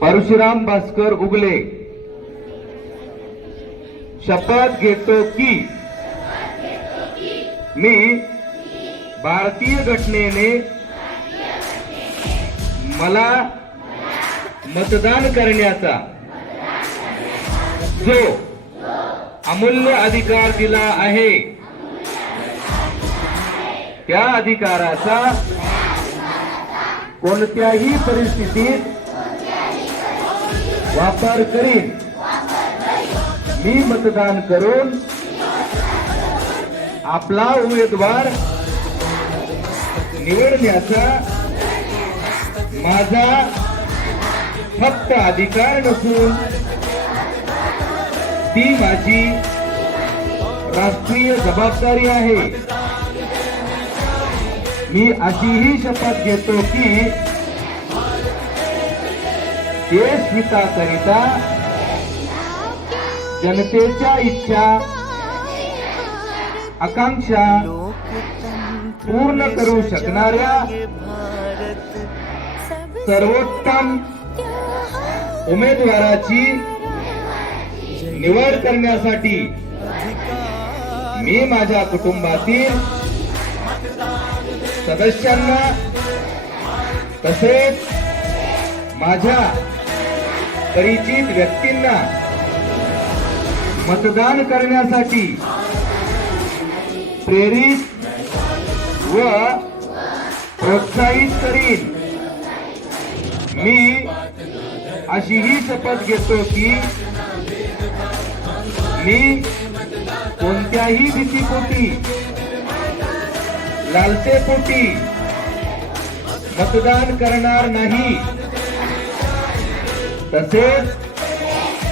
परशुराम भास्कर उगले। शपथ घेतो की मी भारतीय घटनेने मला मतदान करण्याचा जो अमूल्य अधिकार दिला आहे त्या अधिकाराचा कोणत्याही परिस्थितीत वापर करीन. मी मतदान करून आपला उमेदवार निवडण्याचा माझा फक्त अधिकार नसून ती माझी राष्ट्रीय जबाबदारी आहे. मी अशीही शपथ घेतो की देश हिताकरिता जनतेच्या इच्छा आकांक्षा पूर्ण करू शकणाऱ्या सर्वोत्तम उमेदवाराची निवड करण्यासाठी मी माझ्या कुटुंबातील सदस्यांना तसेच माझ्या परिचित व्यक्तींना मतदान करण्यासाठी प्रेरित व प्रोत्साहित करीन. मी अशीही शपथ घेतो की मी कोणत्याही भीतीपोटी लालसेपोटी मतदान करणार नाही. तसेच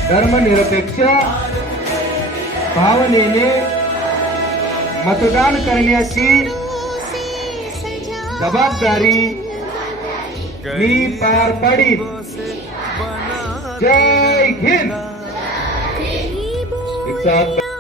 धर्मनिरपेक्ष भावनेने मतदान करण्याची जबाबदारी मी पार पाडीन. जय हिंद. एक साथ